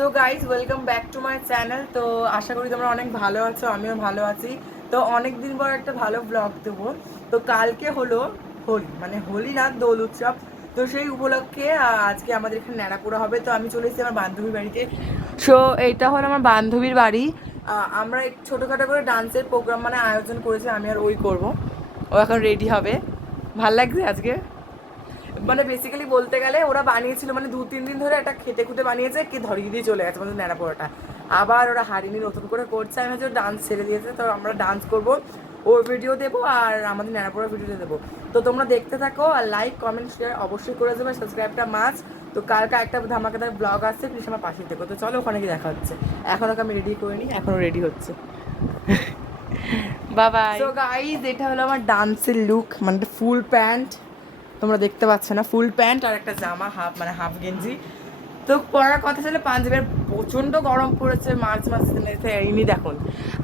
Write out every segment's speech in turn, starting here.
So guys welcome back to my channel. তো আশা করি তোমরা অনেক ভালো আছো, আমিও ভালো আছি। তো অনেক দিন পর একটা ভালো ব্লগ দেবো। তো কালকে হলো হোলি, মানে হোলি না, দোল উৎসব। তো সেই উপলক্ষে আজকে আমাদের এখানে ন্যাড়াপোড়া হবে। তো আমি চলে এসেছি আমার বান্ধবীর বাড়িতে। সো এইটা হলো আমার বান্ধবীর বাড়ি। আমরা একটু ছোটোখাটো করে ডান্সের প্রোগ্রাম মানে আয়োজন করেছি, আমি আর ওই করবো। ও এখন রেডি হবে। ভাল লাগছে আজকে। মানে বেসিক্যালি বলতে গেলে ওরা বানিয়েছিল, মানে 2-3 দিন ধরে একটা খেটে খুঁটে বানিয়েছে, কি ধরিয়ে দিয়ে চলে গেছে মানে ন্যাড়া পোড়াটা। আবার ওরা হারিনি নতুন করে করছে। আমি হচ্ছে ডান্স ছেড়ে দিয়েছে, তো আমরা ডান্স করবো, ওর ভিডিও দেবো আর আমাদের ন্যাড়া পোড়ার ভিডিও দেবো। তো তোমরা দেখতে থাকো আর লাইক কমেন্ট শেয়ার অবশ্যই করে দেবে, সাবস্ক্রাইবটা মাস্ট। তো কালকে একটা ধামাকাদার ব্লগ আসছে, প্লিজ আমার পাশে থেকো। তো চলো ওখানে গিয়ে দেখা হচ্ছে। এখন ওকে আমি রেডি করিনি, এখনও রেডি হচ্ছে। বাবাই। সো গাইজ এটা হলো আমার ডান্সের লুক, মানে ফুল প্যান্ট, তোমরা দেখতে পাচ্ছ না, ফুল প্যান্ট আর একটা জামা হাফ, মানে হাফ গেঞ্জি। তো পরার কথা ছিল পাঞ্জাবের, প্রচণ্ড গরম পড়েছে মার্চ মাসে, এইনি দেখুন।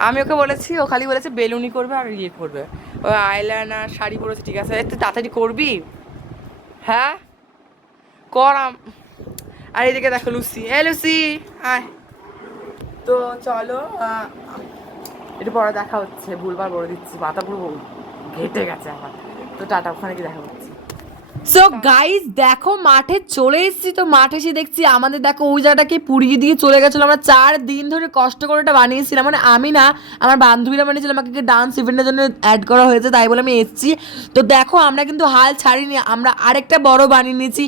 আমি ওকে বলেছি, ও খালি বলেছে বেলুনি করবে আর ইয়ে করবে, ও আইলাইনার শাড়ি পরেছে। ঠিক আছে, একটু তাড়াতাড়ি করবি, হ্যাঁ কর। আর এদিকে দেখো লুসি, লুসি আয়। তো চলো একটু পরে দেখা হচ্ছে। ভুলবার বলে দিচ্ছি, মাথা পুরো ঘেটে গেছে আমার। তো টাটা, ওখানে গিয়ে দেখা হচ্ছে। সো গাইজ দেখো মাঠে চলে এসেছি। তো মাঠে এসে দেখছি আমাদের, দেখো ওই জায়গাটাকে পুড়িয়ে দিয়ে চলে গেছিলো। আমরা 4 দিন ধরে কষ্ট করে এটা বানিয়েছিলাম, মানে আমি না, আমার বান্ধবীরা বানিয়েছিল। আমাকে ডান্স ইভেন্টের জন্য অ্যাড করা হয়েছে, তাই বলে আমি এসেছি। তো দেখো আমরা কিন্তু হাল ছাড়িনি, আমরা আরেকটা বড় বানিয়ে নিয়েছি।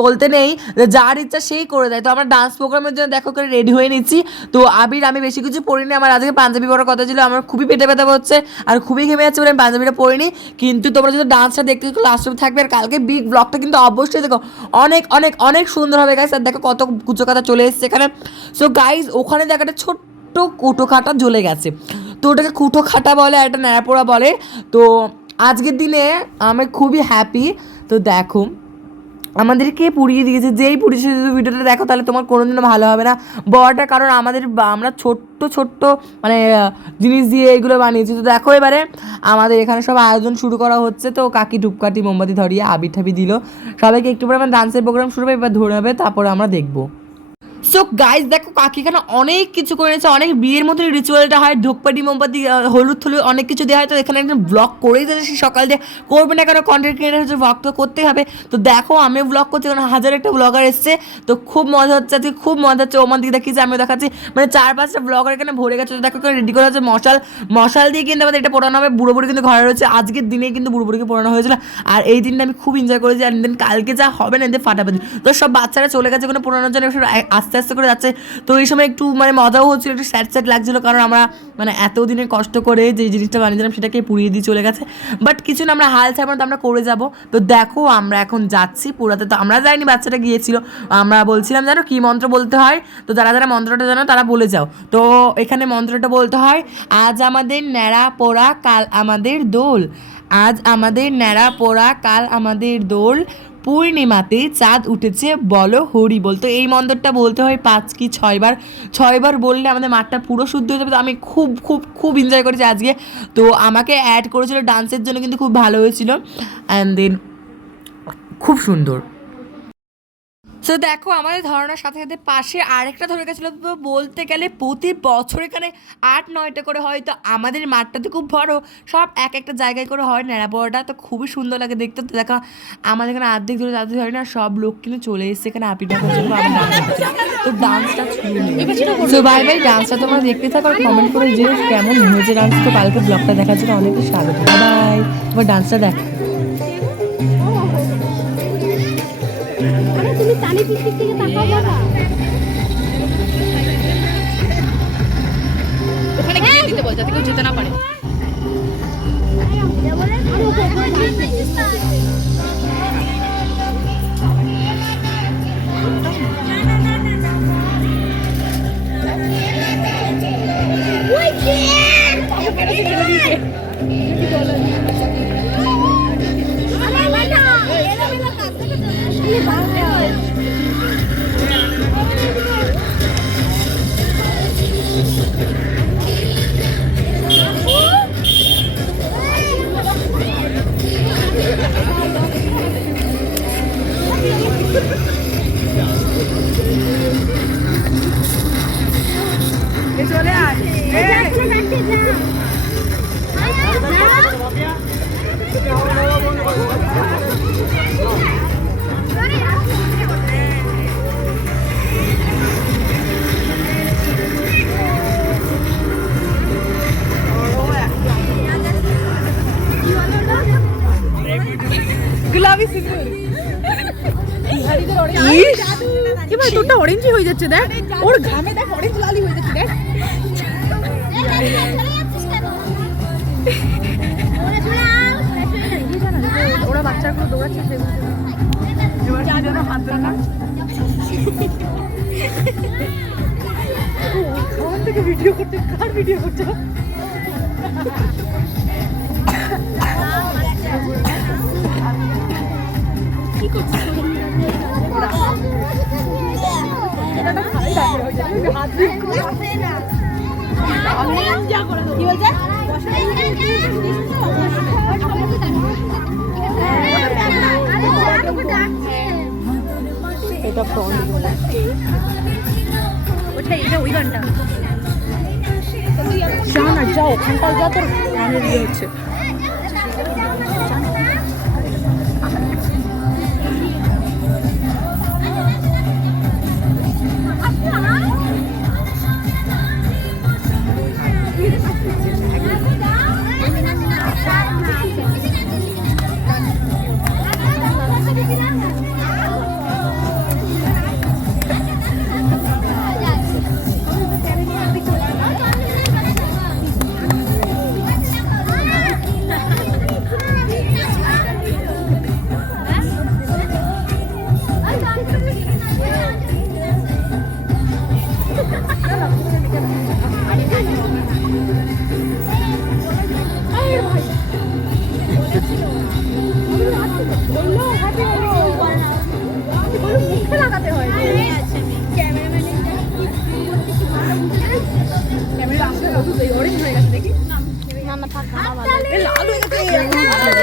বলতে নেই, যার ইচ্ছা সেই করে দেয়। তো আমরা ডান্স প্রোগ্রামের জন্য দেখো করে রেডি হয়ে নিচ্ছি। তো আবির আমি বেশি কিছু পড়িনি, আমার আজকে পাঞ্জাবি পরার কথা ছিল। আমার খুবই পেটে ব্যথা হচ্ছে আর খুবই ঘেমে যাচ্ছে বলে আমি পাঞ্জাবিটা পরিনি। কিন্তু তোমরা যদি ডান্সটা দেখতে লাস্ট অব্দি থাকবে। আর কালকে বিগ ব্লগটা কিন্তু অবশ্যই দেখো, অনেক অনেক অনেক সুন্দর হবে গাইস। আর দেখো কত কুচো কাটা চলে এসছে এখানে। সো গাইস ওখানে দেখো একটা ছোট্ট কুটো খাটা জ্বলে গেছে, তো ওটাকে কুটো খাটা বলে আর একটা ন্যাড়াপোড়া বলে। তো আজকের দিনে আমি খুবই হ্যাপি। তো দেখো আমাদেরকে পুড়িয়ে দিয়েছে, যেই পুড়িয়েছে, যদি ভিডিওটা দেখো তাহলে তোমার কোনোদিনও ভালো হবে না বড়টা, কারণ আমরা ছোট্ট ছোট্ট মানে জিনিস দিয়ে এগুলো বানিয়েছি। তো দেখো এবারে আমাদের এখানে সব আয়োজন শুরু করা হচ্ছে। তো কাকি ধূপকাঠি মোমবাতি ধরিয়ে আবির ঠাবি দিল সবাইকে, একটু পরে আমার ডান্সের প্রোগ্রাম শুরু হবে, এবার ধরে হবে, তারপরে আমরা দেখবো। সো গাইজ দেখো কাকি এখানে অনেক কিছু করে নিয়েছে, অনেক বিয়ের মতো রিচুয়ালটা হয়, ধূপকাঠি মোমবাতি হলুদ থলুদ অনেক কিছু দেওয়া হয়। তো এখানে একজন ব্লগ করেই যাচ্ছে সকাল দিয়ে, করবে না কেন, কন্টেন্ট ক্রিয়েটার হচ্ছে, ব্লগ তো করতেই হবে। তো দেখো আমিও ব্লগ করছি, কারণ হাজার একটা ব্লগার এসছে। তো খুব মজা হচ্ছে আজকে, খুব মজা হচ্ছে। ওমান দিকে দেখিয়েছি, আমিও দেখাচ্ছি, মানে 4-5টা ব্লগার এখানে ভরে গেছে। তো দেখো রেডি করা হচ্ছে মশাল দিয়ে কিন্তু আমাদের এটা পোড়ানো হবে। বুড়ো বুড়ি কিন্তু ঘরে রয়েছে, আজকের দিনে কিন্তু বুড়ো বুড়িকে পোড়ানো হয়েছিল। আর এই দিনটা আমি খুব এনজয় করেছি। আর দেন কালকে যা হবে না, এদের ফাটাফাটি। তো সব বাচ্চারা চলে গেছে কোনো পোড়ানোর জন্য, আস্তে আস্তে করে যাচ্ছে। তো এই সময় একটু মানে মজাও হচ্ছিল, একটু স্যাড স্যাড লাগছিলো, কারণ আমরা মানে এতদিনে কষ্ট করে যে জিনিসটা বানিয়েছিলাম সেটাকে পুড়িয়ে দিয়ে চলে গেছে। বাট কিছু না, আমরা হাল ছাড়বো না, তো আমরা করে যাব। তো দেখো আমরা এখন যাচ্ছি পুরাতে। তো আমরা যাইনি, বাচ্চাটা গিয়েছিল। আমরা বলছিলাম জানো কি মন্ত্র বলতে হয়, তো যারা যারা মন্ত্রটা জানো তারা বলে যাও। তো এখানে মন্ত্রটা বলতে হয়, আজ আমাদের ন্যাড়া পোড়া কাল আমাদের দোল, আজ আমাদের ন্যাড়া পোড়া কাল আমাদের দোল, পূর্ণিমাতে চাঁদ উঠেছে বলো হরি বল। তো এই মন্ত্রটা বলতে হয় 5 কি 6 বার। 6 বার বললে আমাদের মাঠটা পুরো শুদ্ধ হয়ে যাবে। তো আমি খুব খুব খুব এনজয় করেছি আজকে। তো আমাকে অ্যাড করেছিল ডান্সের জন্য, কিন্তু খুব ভালো হয়েছিল। অ্যান্ড দেন খুব সুন্দর। সো দেখো আমাদের ধরানোর সাথে সাথে পাশে আরেকটা ধরে গেছিলো। তো বলতে গেলে প্রতি বছর এখানে 8-9টা করে হয়। তো আমাদের মাঠটা তো খুব বড়, সব এক একটা জায়গায় করে হয় ন্যাড়াপোড়াটা। তো খুবই সুন্দর লাগে দেখতে। তো দেখো আমাদের এখানে অর্ধেক ধরে তাদের ধরে না, সব লোক কিন্তু চলে এসছে এখানে আপিল দেখার জন্য। তো ডান্সটা ছুঁয়ে নিই। সো বাই বাই, ডান্সটা তোমরা দেখতে থাকো আর কমেন্ট করে যে কেমন হয়েছে ডান্স। তো কালকে ব্লগটা দেখার জন্য অনেক স্বাগত। বাই, তোমার ডান্সটা দেখো। তুমি তালি পিছিয়ে থেকে তাকাও বাবা, ওখানে গিয়ে দিতে বল যাতে কেউ যেতে না পারে। চলে আয় গুলাবি সিঁদুর এবার তোরটা অরেঞ্জই হয়ে যাচ্ছে দেখ ওর ঘামে দেখ অরেঞ্জ লালি হয়ে যাচ্ছে দেখ ওরা বাচ্চাগুলো দৌড়াচ্ছে ওখান থেকে ভিডিও করতে কার ভিডিও করছো কি করছিস কি বলছে এটা এটা ওই গানটা যাও না যাও ওখানটাও যা তোর গানের ইয়ে হচ্ছে লাগাতে হয় ক্যামেরা অরেঞ্জ হয়ে গেছে দেখি লাল হয়ে গেছে